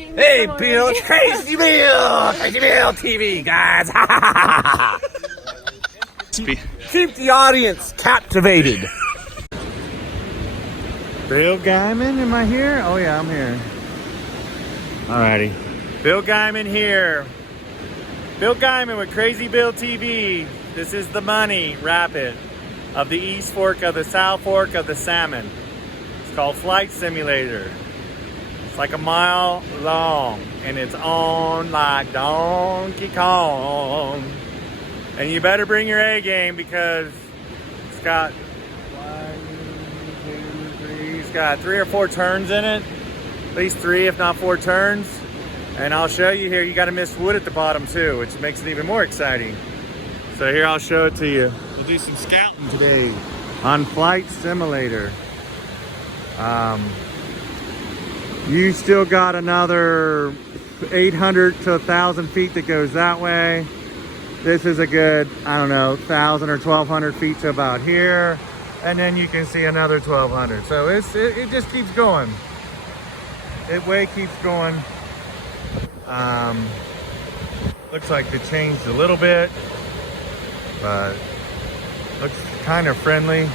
Hey, Bill, it's Crazy Bill! Crazy Bill TV, guys! Keep the audience captivated. Bill Guyman, am I here? Oh yeah, I'm here. Alrighty. Bill Guyman here. Bill Guyman with Crazy Bill TV. This is the money rapid of the East Fork of the South Fork of the Salmon. It's called Flight Simulator. It's like a mile long and it's on like Donkey Kong. And you better bring your A game because it's got it's got 3 or 4 turns in it. At least 3 if not 4 turns. And I'll show you here, you gotta miss wood at the bottom too, which makes it even more exciting. So here I'll show it to you. We'll do some scouting today on Flight Simulator. You still got another 800 to 1,000 feet that goes that way. This is a good, I don't know, 1,000 or 1,200 feet to about here. And then you can see another 1,200. So it just keeps going. It way keeps going. Looks like it changed a little bit, but looks kind of friendly.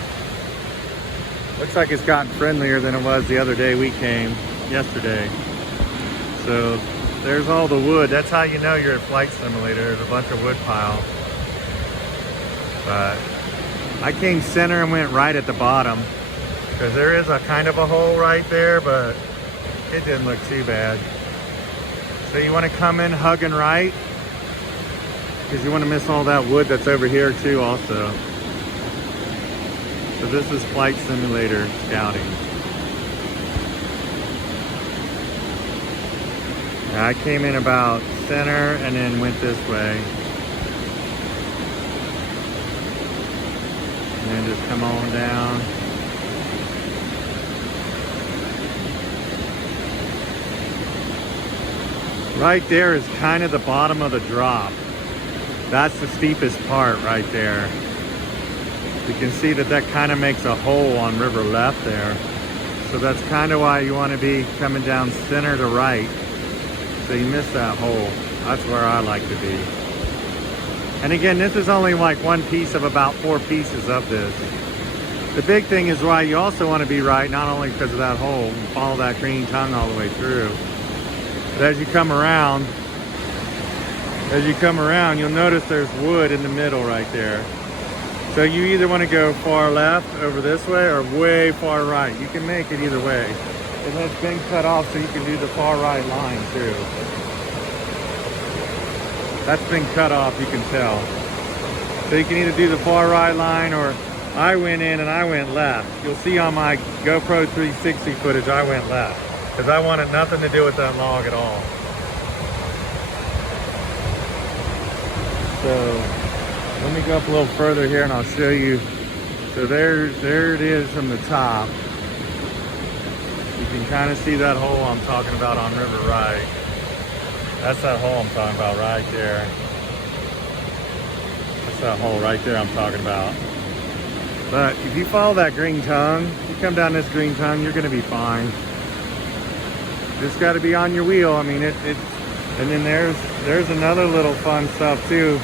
Looks like it's gotten friendlier than it was the other day we came, yesterday. So there's all the wood. That's how you know you're at Flight Simulator. There's a bunch of wood pile. But I came center and went right at the bottom because there is a kind of a hole right there, but it didn't look too bad. So you want to come in hugging right because you want to miss all that wood that's over here too also. So this is Flight Simulator scouting. I came in about center and then went this way. And then just come on down. Right there is kind of the bottom of the drop. That's the steepest part right there. You can see that kind of makes a hole on river left there. So that's kind of why you want to be coming down center to right. So you miss that hole. That's where I like to be. And again, this is only like one piece of about 4 pieces of this. The big thing is why you also want to be right, not only because of that hole, and follow that green tongue all the way through. But as you come around, you'll notice there's wood in the middle right there. So you either want to go far left over this way or way far right. You can make it either way. It has been cut off so you can do the far right line too. That's been cut off, you can tell. So you can either do the far right line or I went in and I went left. You'll see on my GoPro 360 footage I went left because I wanted nothing to do with that log at all. So let me go up a little further here and I'll show you. So there it is from the top. You can kind of see that hole I'm talking about on River Right. That's that hole I'm talking about right there. That's that hole right there I'm talking about. But if you follow that green tongue, you come down this green tongue, you're going to be fine. Just got to be on your wheel. I mean, and then there's another little fun stuff too.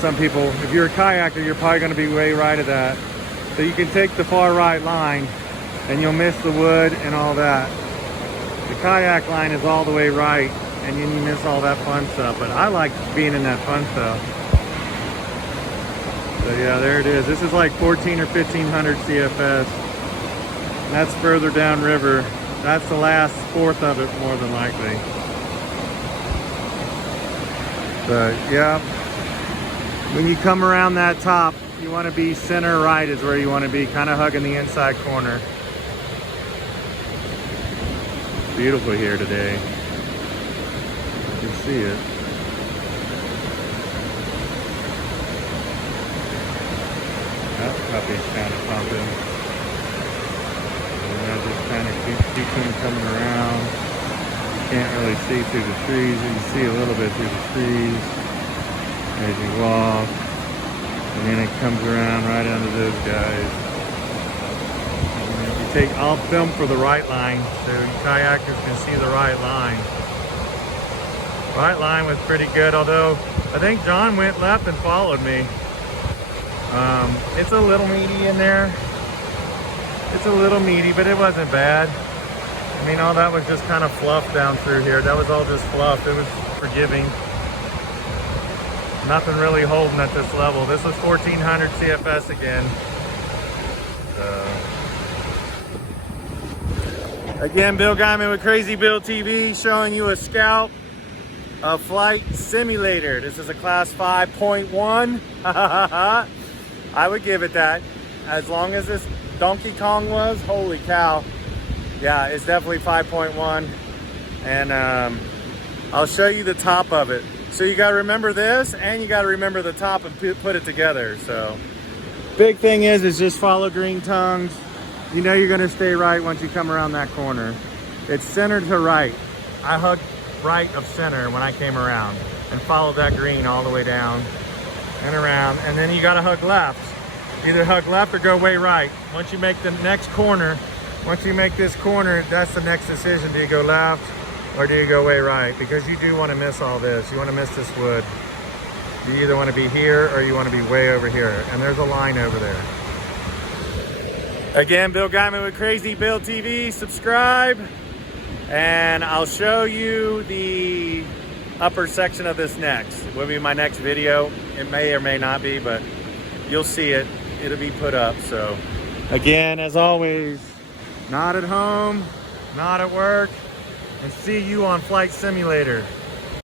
Some people, if you're a kayaker, you're probably going to be way right of that. So you can take the far right line and you'll miss the wood and all that. The kayak line is all the way right and then you miss all that fun stuff. But I like being in that fun stuff. So yeah, there it is. This is like 14 or 1500 CFS. And that's further down river. That's the last fourth of it more than likely. But yeah, when you come around that top, you want to be center right is where you want to be, kind of hugging the inside corner. Beautiful here today. You can see it. That puppy's kind of pumping. And I just kind of keep him coming around. Can't really see through the trees. You can see a little bit through the trees as you walk. And then it comes around right under those guys. And if you I'll film for the right line so kayakers can see the right line. Right line was pretty good, although I think John went left and followed me. It's a little meaty in there. It's a little meaty, but it wasn't bad. I mean, all that was just kind of fluff down through here. That was all just fluff. It was forgiving. Nothing really holding at this level. This was 1400 CFS again. Again, Bill Guyman with Crazy Bill TV showing you a Scout, a flight simulator. This is a class 5.1. I would give it that. As long as this Donkey Kong was, holy cow. Yeah, it's definitely 5.1. And I'll show you the top of it. So you gotta remember this, and you gotta remember the top and put it together. So big thing is just follow green tongues. You know you're gonna stay right once you come around that corner. It's center to right. I hugged right of center when I came around and followed that green all the way down and around. And then you gotta hug left. Either hug left or go way right. Once you make the next corner, once you make this corner, that's the next decision. Do you go left or do you go way right? Because you do wanna miss all this. You wanna miss this wood. You either wanna be here or you wanna be way over here. And there's a line over there. Again, Bill Guyman with Crazy Bill TV. Subscribe, and I'll show you the upper section of this next. It will be my next video. It may or may not be, but you'll see it. It'll be put up. So again, as always, not at home, not at work, and see you on Flight Simulator.